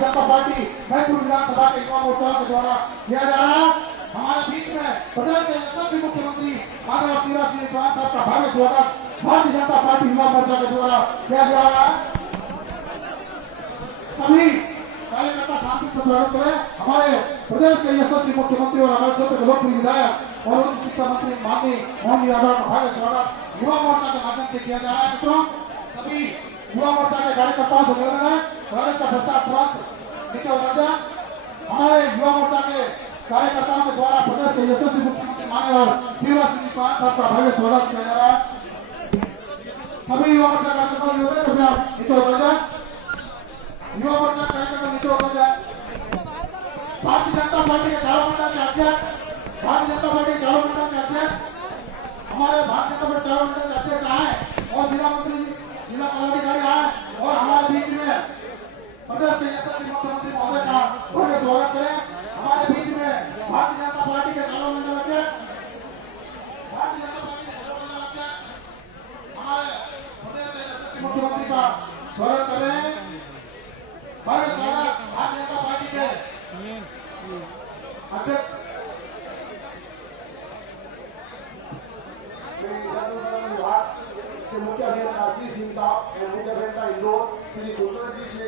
जनता party Mainpur विधानसभा के युवा मोर्चा के द्वारा किया जा रहा है। हमारे बीच में प्रदेश के यशस्वी मुख्यमंत्री माननीय शिवराज सिंह चौहान साहब का भव्य स्वागत भारतीय जनता पार्टी युवा मोर्चा के द्वारा किया जा रहा है। सभी कार्यकर्ता शांति से स्वागत करें। हमारे प्रदेश के यशस्वी मुख्यमंत्री और हमारे क्षेत्र के लोकप्रिय विधायक और उच्च शिक्षा मंत्री माननीय मोहन यादव का भव्य स्वागत युवा मोर्चा के माध्यम से किया जा रहा है। मित्रों, सभी युवा मोर्चा के कार्यकर्ताओं से निवेदन है, स्वागत का बच्चा तुरंत नीचे उतर जाए। हमारे युवा मोर्चा के कार्यकर्ताओं के द्वारा प्रदेश के यशस्वी मुख्यमंत्री माननीय शिवराज सिंह चौहान साहब का भव्य स्वागत किया जा रहा है। सभी युवा मोर्चा कार्यकर्ताओं से निवेदन है, कृपया नीचे उतर जाए। युवा मोर्चा कार्यकर्ता नीचे उतर जाए। भारतीय जनता पार्टी के चारों मंडल के अध्यक्ष, भारतीय जनता पार्टी के चारों मंडल के अध्यक्ष, हमारे भारतीय जनता पार्टी चारों मंडल के अध्यक्ष आए और जिला मंत्री, जिला पदाधिकारी आए और हमारे बीच में प्रदेश के यशस्वी मुख्यमंत्री महोदय का भव्य स्वागत करें। हमारे बीच में भारतीय जनता पार्टी के चारों मंडल अध्यक्ष, भारतीय जनता पार्टी के चारों मंडल अध्यक्ष हमारे प्रदेश के यशस्वी मुख्यमंत्री का स्वागत करें। भारतीय जनता पार्टी के अध्यक्ष विभाग के मुख्य अभियंता श्री सिंह साहब और मुख्य अभियंता इंदौर श्री कुलकर्णी जी से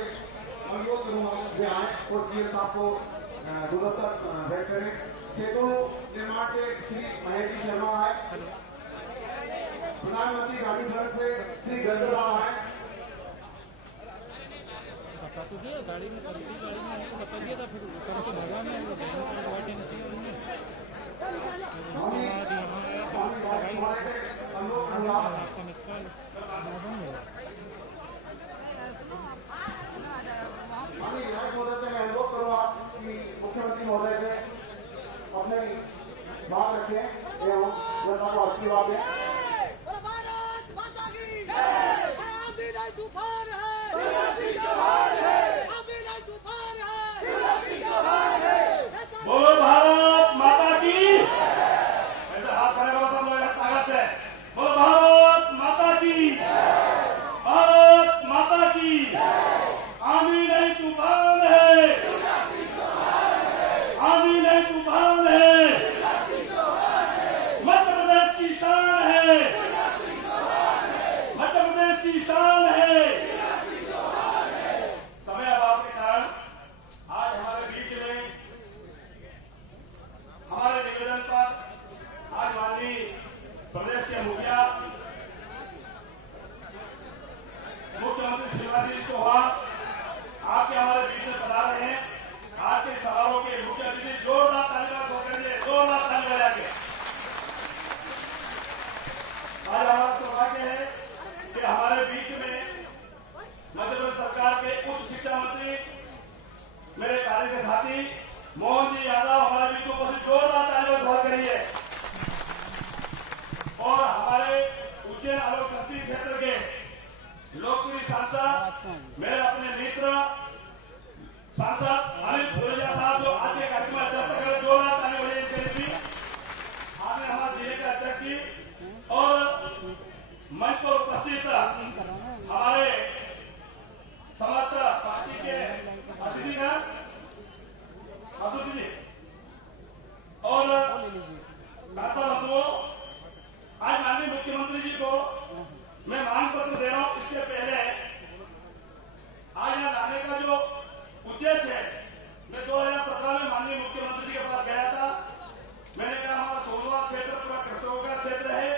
अनुरोध करूंगा वे आए और सीएम साहब को गुलदस्ता भेंट करें। सेतु निर्माण से श्री महेश जी शर्मा आए, प्रधानमंत्री गाड़ी सड़क से श्री गंगा राव आए। बता तो दिया गाड़ी में खरीदी, गाड़ी में हमको बता दिया था, फिर ऊपर से भगा में वाटे नहीं थी उनमें आपका मिसकाल महोदय से मैं अनुरोध करूंगा कि मुख्यमंत्री महोदय से अपने बात रखें एवं जनता को आशीर्वाद दें। बोलो भारत माता की। ऐसे हाथ खड़े करो सब लोग ताकत से। बोलो भारत माता की, भारत माता की। आंधी नहीं तूफान है, आंधी नहीं तूफान है, मध्य प्रदेश की शान है, मध्य प्रदेश की शान है। समय अभाव के कारण आज हमारे बीच में हमारे निवेदन पर आज माननीय प्रदेश के मुखिया मुख्यमंत्री शिवराज सिंह चौहान आपके हमारे बीच में पधार रहे हैं। आज के समारोह के मुख्य अतिथि जोरदार तालियां बजाइए, जोरदार तालियां बजा के। आज हमारा सौभाग्य है कि हमारे बीच में मध्य प्रदेश सरकार के उच्च शिक्षा मंत्री मेरे कार्य के साथी मोहन जी यादव हमारे बीच में उपस्थित, जोरदार तालियों से स्वागत करिए। और हमारे उज्जैन आलोक शक्ति क्षेत्र के लोकप्रिय सांसद मेरे अपने मित्र सांसद अनिल भुरेजा साहब जो आज के कार्यक्रम में अध्यक्षता करें, जोरदार तालियां बजाइए। आपने हमारे जिले के अध्यक्ष जी और मंच पर उपस्थित हमारे समस्त पार्टी के अतिथिगण अतुल जी और दाता बंधुओं, आज माननीय मुख्यमंत्री जी को मैं मांग पत्र दे रहा हूं। इससे पहले आज यहां लाने का जो उद्देश्य है, मैं 2017 में माननीय मुख्यमंत्री जी के पास गया था। मैंने कहा हमारा सोनवा क्षेत्र पूरा कृषकों का क्षेत्र है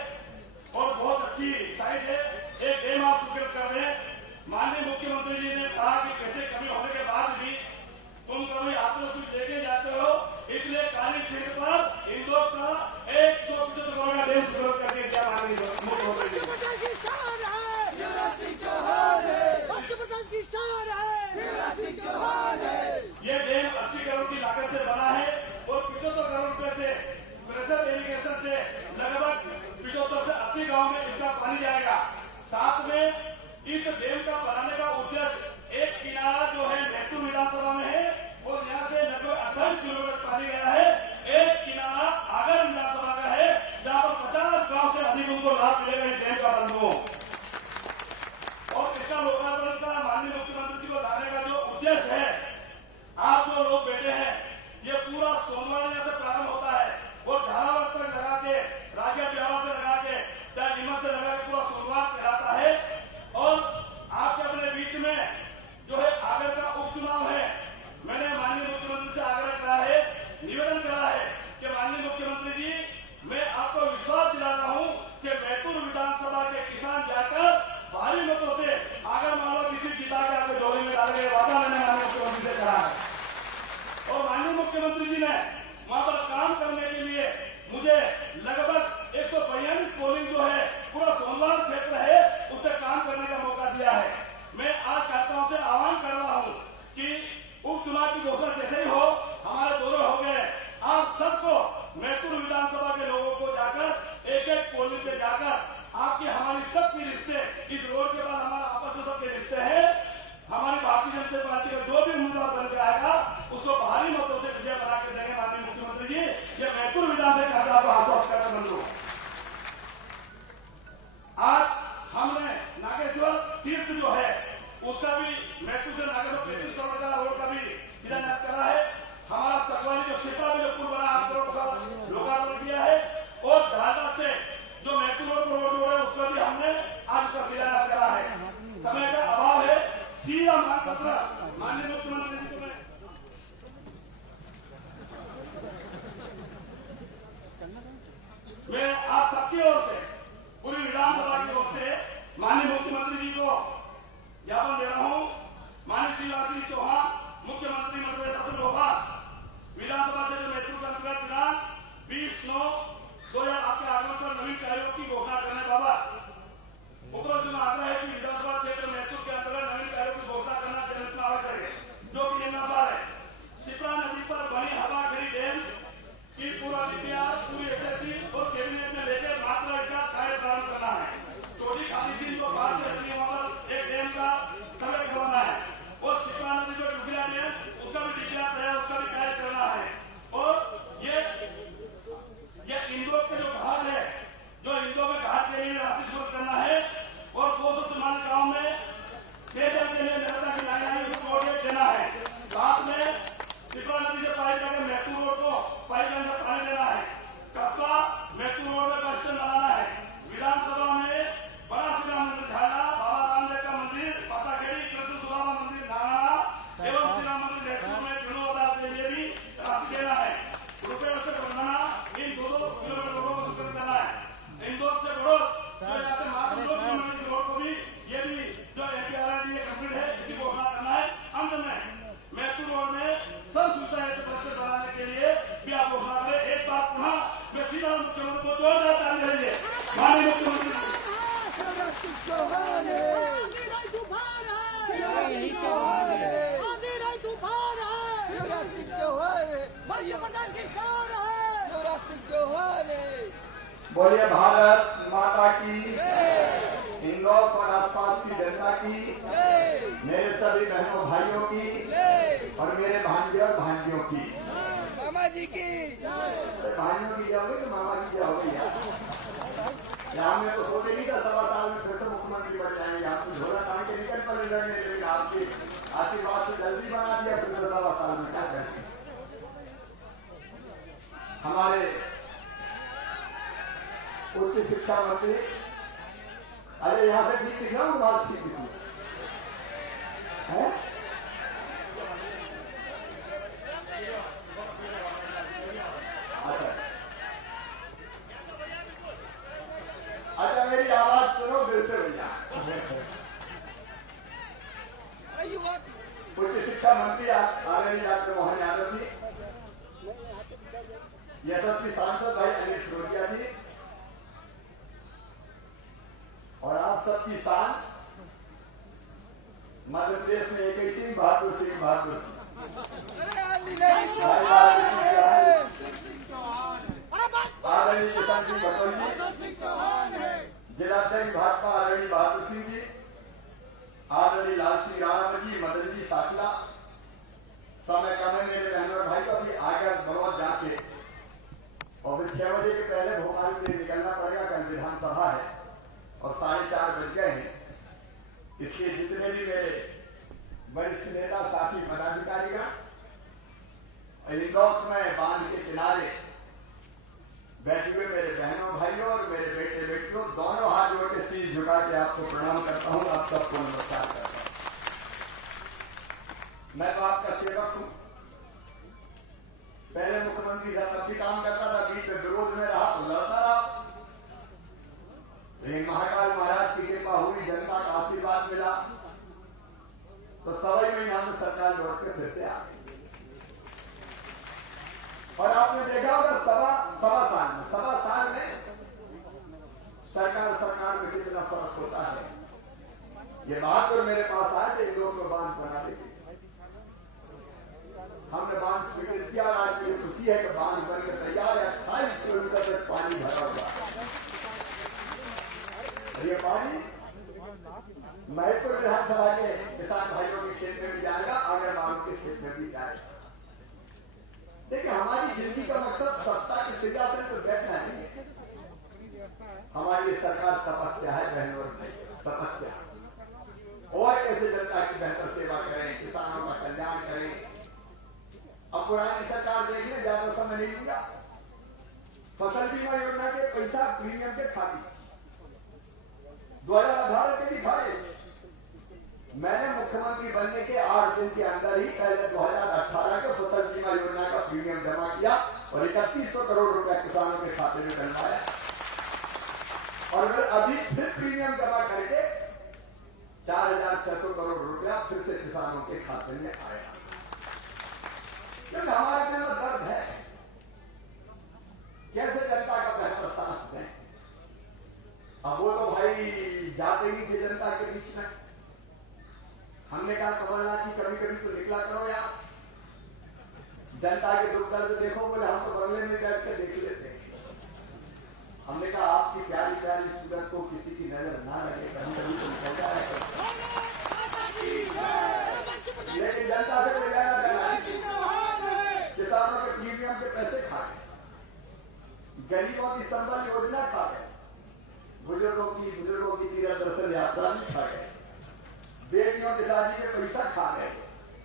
और बहुत अच्छी साइट है, एक डैम आप स्वीकृत कर दें। माननीय मुख्यमंत्री जी ने कहा कि पैसे कमी होने के बाद भी तुम कभी आपको कुछ लेके जाते हो, इसलिए काली सीट पर इंदौर का 150 करोड़ का डैम स्वीकृत करके दिया माननीय मुख्यमंत्री जी। ये डैम 80 करोड़ की लागत से बना है और 75 करोड़ रुपए से प्रेशर इरिगेशन से लगभग 75 से 80 गांव में इसका पानी जाएगा। आप जो लोग बैठे हैं, ये पूरा सोमवार से प्रारंभ होता है और झालावाड़ तक लगा के, राजा ब्यावा से लगा के, नीमच से लगा के पूरा सोमवार कहलाता है। और आपके अपने बीच में जो है आगर का उपचुनाव है। मैंने माननीय मुख्यमंत्री से आग्रह करा है, निवेदन करा है कि माननीय मुख्यमंत्री जी, मैं आपको विश्वास दिलाता हूं कि बैतूल विधानसभा के किसान जाकर भारी मतों से अगर मान लो किसी पिता के आपके झोली में डाल गए, वादा मैंने माननीय मुख्यमंत्री से करा है। और माननीय मुख्यमंत्री जी ने वहां पर काम करने के लिए मुझे लगभग 142 पोलिंग जो है पूरा सोमवार क्षेत्र है उस पर काम करने का मौका दिया है। मैं आज कार्यकर्ताओं से आह्वान कर रहा हूं कि उपचुनाव की घोषणा जैसे ही हो, हमारे दौरे हो गए, आप सबको बैतूल विधानसभा के लोगों को जाकर एक एक पोलिंग पे जाकर आपकी हमारी सबके रिश्ते, इस रोड के बाद हमारा आपस में सबके रिश्ते हैं। हमारी भारतीय जनता पार्टी का जो भी उम्मीदवार बन के आएगा उसको भारी मतों से विजय बना के देंगे। माननीय मुख्यमंत्री जी, ये बैतूल विधानसभा का आपको आश्वस्त करना बंद। आज हमने नागेश्वर तीर्थ जो है उसका भी बैतूल से नागेश्वर 35 करोड़ का रोड का भी शिलान्यास करा है। हमारा सकवाली जो शिपा में जो पुल बना 8 करोड़ का लोकार्पण किया है। और धराधा से जो मैथुर रोड है उसका भी हमने आज उसका शिलान्यास करा है। समय का अभाव है, सीधा मानपत्र माननीय मुख्यमंत्री जी को मैं आप सबकी ओर से, पूरी विधानसभा की ओर से माननीय मुख्यमंत्री जी को ज्ञापन दे रहा हूं। माननीय शिवराज सिंह चौहान मुख्यमंत्री मध्य प्रदेश शासन भोपाल विधानसभा से जो नेतृत्व अंतर्गत दिनांक 20/9/2000 आपके आगमन पर नवीन कार्यों की घोषणा करने बाबत उपरोक्त में आग्रह है कि विधानसभा क्षेत्र नेतृत्व के अंतर्गत नवीन कार्यों की घोषणा करना जनहित में आवश्यक है, जो कि निम्नानुसार है। शिप्रा नदी पर बनी हवाखेड़ी डैम की पूरा डीपीआर, पूरी एसएससी और कैबिनेट में लेकर मात्र इसका कार्य प्रारंभ करना है। चौड़ी खाली चीज को बाहर से रखने वाला एक डैम का सर्वे करवाना है और शिप्रा नदी जो डुगरा डैम उसका भी डीपीआर तैयार, उसका भी कार्य करना है। और ये इंदौर के जो घाट है, जो इंदौर में घाट के लिए राशि शुरू करना है और 244 गांव में पेयजल के लिए व्यवस्था की लाइन उसको देना है। साथ में शिप्रा नदी से पाइप लाकर मैथुर रोड को पाइप लाइन से पानी देना है। कस्बा मैथुर रोड में बस स्टैंड बनाना है। विधानसभा में बड़ा श्री राम मंदिर झाला, बाबा रामदेव का मंदिर, पाताखेड़ी, कृष्ण सुदामा मंदिर नारायण एवं श्री राम मंदिर मैथुर में जीर्णोद्धार के लिए भी राशि देना है। रुपये से बढ़ाना, इन 2-2 किलोमीटर रोडों को सुकृत करना है। इंदौर से बड़ोद यहाँ से मात्र 2 किलोमीटर की रोड को भी ये भी जो एपीआरआईडी कंप्लीट है इसी को घोषणा करना है। अंत में मैथुर रोड में सब सुविधा हेतु बनाने के लिए भी आप घोषणा करें। एक बार पुनः मैं सीधा मुख्यमंत्री को जोरदार ताली दीजिए। माननीय मुख्यमंत्री बोलिए भारत माता की, इंदौर और आसपास की जनता की, मेरे सभी बहनों भाइयों की और मेरे भांजे और भांजियों की, मामा जी की, भाइयों की जाओगे तो मामा की जाओगे यार। यहाँ में तो सोचे नहीं था 7 साल में फिर से मुख्यमंत्री बन जाएंगे। आपको झोला तान के निकल पड़े लड़ने, लेकिन आपके आशीर्वाद से जल्दी बना दिया फिर से 7 साल में। क्या करें, हमारे उच्च शिक्षा मंत्री, अरे यहाँ से ठीक दिख रहा हूँ, बात ठीक दिखी है। अच्छा मेरी आवाज सुनो दिल से भैया। उच्च शिक्षा मंत्री आदरणीय डॉक्टर मोहन यादव जी, यशस्वी सांसद भाई अनिल फिरोदिया जी और आप सबकी शान मध्य प्रदेश में एक ऐसी बहादुर सिंह बहादुर आदरणीय किशन सिंह भटोल जी, जिलाध्यक्ष भाजपा आदरणीय बहादुर सिंह जी, आदरणीय लाल सिंह राणा जी, मदन जी साकला। समय कम है मेरे बहनों और भाई को अभी आगे बड़ौद जाके और फिर 6 बजे के पहले भोपाल के लिए निकलना पड़ेगा। कल विधानसभा है और 4:30 बज गए हैं। इसलिए जितने भी मेरे वरिष्ठ नेता साथी पदाधिकारीगण इंदौर में बांध के किनारे बैठे हुए मेरे बहनों भाइयों और मेरे बेटे बेटियों दोनों हाथ जोड़ के शीश झुका के आपको प्रणाम करता हूं, आप सबको नमस्कार करता हूं। मैं तो आपका सेवक हूं। पहले मुख्यमंत्री था तब भी काम करता था, बीच में विरोध में रहा तो लड़ता रहा। लेकिन महाकाल महाराज की कृपा हुई, जनता का आशीर्वाद मिला तो सवाई में यहां में सरकार लौट के फिर से आ गई। और आपने देखा होगा सवा साल में सरकार में कितना फर्क होता है। ये बहादुर मेरे पास आए थे, लोग को बांध बना देते। हमने बांध स्वीकृत किया। आज मुझे खुशी है कि बांध बनकर तैयार है। 28 किलोमीटर तक पानी भरा हुआ है। ये पानी महत्वपूर्ण विधानसभा के किसान भाइयों के खेत में भी जाएगा, अगर मानव के खेत में भी जाएगा। देखिए, हमारी जिंदगी का मकसद सत्ता के सिंहासन पर बैठना नहीं है। हमारी सरकार तपस्या है बहनों और भाइयों, तपस्या। और कैसे जनता की बेहतर सेवा करें, किसानों का कल्याण करें। अब पुरानी सरकार देख ले, ज्यादा समय नहीं लिया। फसल बीमा योजना के पैसा प्रीमियम के खाती 2018 के भी खाए। मैंने मुख्यमंत्री बनने के 8 दिन के अंदर ही पहले 2018 के फसल बीमा योजना का प्रीमियम जमा किया और 3100 करोड़ रुपया किसानों के खाते में डलवाया। और फिर अभी फिर प्रीमियम जमा करके 4600 करोड़ रुपया फिर से किसानों के खाते में आया। क्योंकि हमारे दिल में दर्द है, कैसे जनता का बेहतर साथ दें। अब वो तो भाई जाते ही थे जनता के बीच में। हमने कहा कमलनाथ जी कभी कभी तो निकला करो यार, जनता के दुख दर्द देखो। बोले हम तो बंगले में बैठ के देख लेते हैं। हमने कहा आपकी प्यारी प्यारी सूरत को किसी की नजर ना लगे, कभी कभी तो निकल जाए। लेकिन जनता से कोई लेना देना नहीं। किसानों के प्रीमियम के पैसे खा गए, गरीबों की संबल योजना खा गए, बुजुर्गों की तीर्थ दर्शन यात्रा भी खा गए, बेटियों की शादी के पैसा खा गए।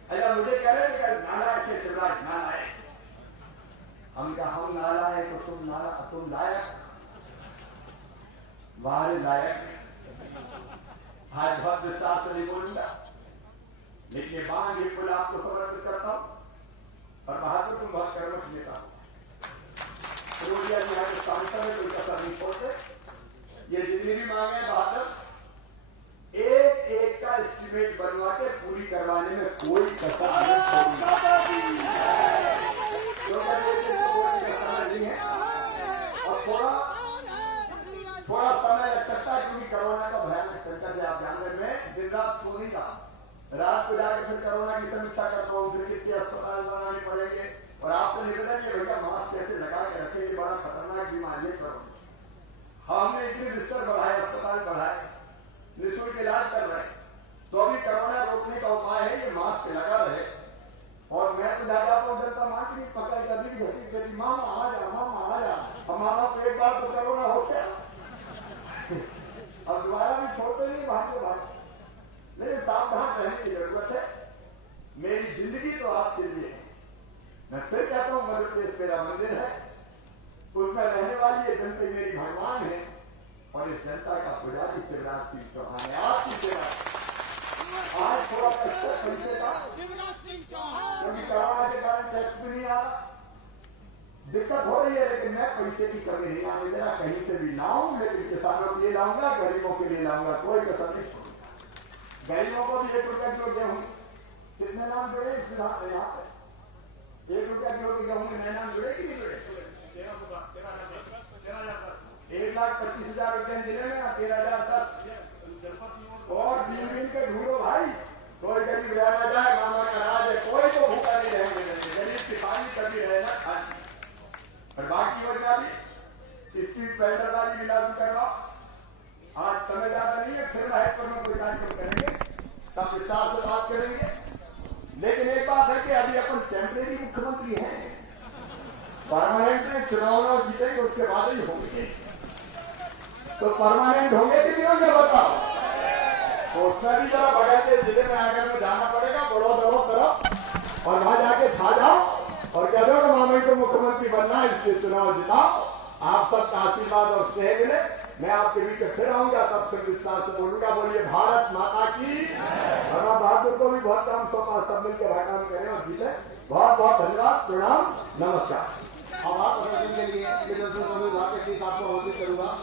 अच्छा, मुझे कह रहे थे नालायक के शिवराज नालायक। हम कहा हम नालायक तो तुम लायक, बाहर लायक। आज बहुत विस्तार से नहीं बोलूंगा, लेकिन ये बांध ये पुल आपको समर्पित करता हूं। और बहादुर तुम बहुत कर्मठ नेता हो। रोडिया जी यहाँ के सांसद में कोई कसर नहीं छोड़ते। ये जितनी भी मांगे बहादुर, एक का एस्टीमेट बनवा के पूरी करवाने में कोई कसर नहीं छोड़ूंगा। नहीं है। और थोड़ा समय लग सकता है, क्योंकि कोरोना का भयानक संकट है। आप जान रहे, मैं दिन रात सो नहीं रहा। रात को जाकर फिर कोरोना की समीक्षा करता हूँ, फिर कितने अस्पताल बनाने पड़ेंगे। और आपसे निवेदन है भैया, मास्क कैसे लगा के रखें, ये बड़ा खतरनाक बीमारी है। हमने इतने बिस्तर बढ़ाए, अस्पताल बढ़ाए, निःशुल्क इलाज कर रहे हैं। तो अभी कोरोना रोकने का उपाय है ये मास्क लगा रहे। और मैं तो ज्यादा जनता मांग नहीं पकड़ कभी भी घटी कहती मामा आ जा। हम मामा को एक बार तो कोरोना हो गया, अब दोबारा भी छोड़ते नहीं भाग। नहीं, सावधान रहने की जरूरत है। मेरी जिंदगी तो आपके लिए है। मैं फिर कहता हूं, मध्य प्रदेश मेरा मंदिर है, उसमें रहने वाली ये जनता मेरी भगवान है। और इस जनता का पुजारी शिवराज सिंह चौहान है। आपकी सेवा आज थोड़ा कष्ट पैसे का, क्योंकि कोरोना के कारण टैक्स भी नहीं आ रहा, दिक्कत हो रही है। लेकिन मैं पैसे की कमी नहीं आने देना, कहीं से भी लाऊं, लेकिन किसानों के लिए लाऊंगा, गरीबों के लिए लाऊंगा, कोई कसर नहीं छोड़ूंगा। गरीबों को भी 1 रुपया किलो गेहूं, कितने नाम जुड़े इस यहाँ पे 1 रुपया किलो की गेहूं में नए नाम जुड़े कि नहीं जुड़े? 1,25,000 रुपये जिले में 13,010। और दिन के ढूंढो भाई, कोई गरीब रहना जाए, मामा का राज है, कोई तो भूखा नहीं रहेंगे। गरीब किसानी कभी रहना खाली। और बाकी योजना भी स्ट्रीट वेंडर वाली भी लागू करवाओ। आज समय ज्यादा नहीं है, फिर महत्व में कोई कार्यक्रम करेंगे, तब विस्तार से बात करेंगे। लेकिन एक बात है कि अभी अपन टेम्परेरी मुख्यमंत्री हैं, परमानेंट में चुनाव जीतेंगे, उसके बाद ही होंगे। तो परमानेंट होंगे कि नहीं होंगे बताओ? तो उसमें भी जरा बगल के जिले में आकर में जाना पड़ेगा, बड़ोदरा तरफ, और वहां जाके छा जाओ और क्या इसलिए चुनाव जिताओ। आप सबका आशीर्वाद और स्नेह मिले। मैं आपके बीच में फिर आऊंगा, तब फिर विस्तार से बोलूंगा। बोलिए भारत माता की। और बहादुर को भी बहुत काम सौंपा, सब मिलकर भाई काम करें और जीते। बहुत बहुत धन्यवाद, प्रणाम, नमस्कार। आभार प्रदर्शन के लिए आपको आमंत्रित करूंगा।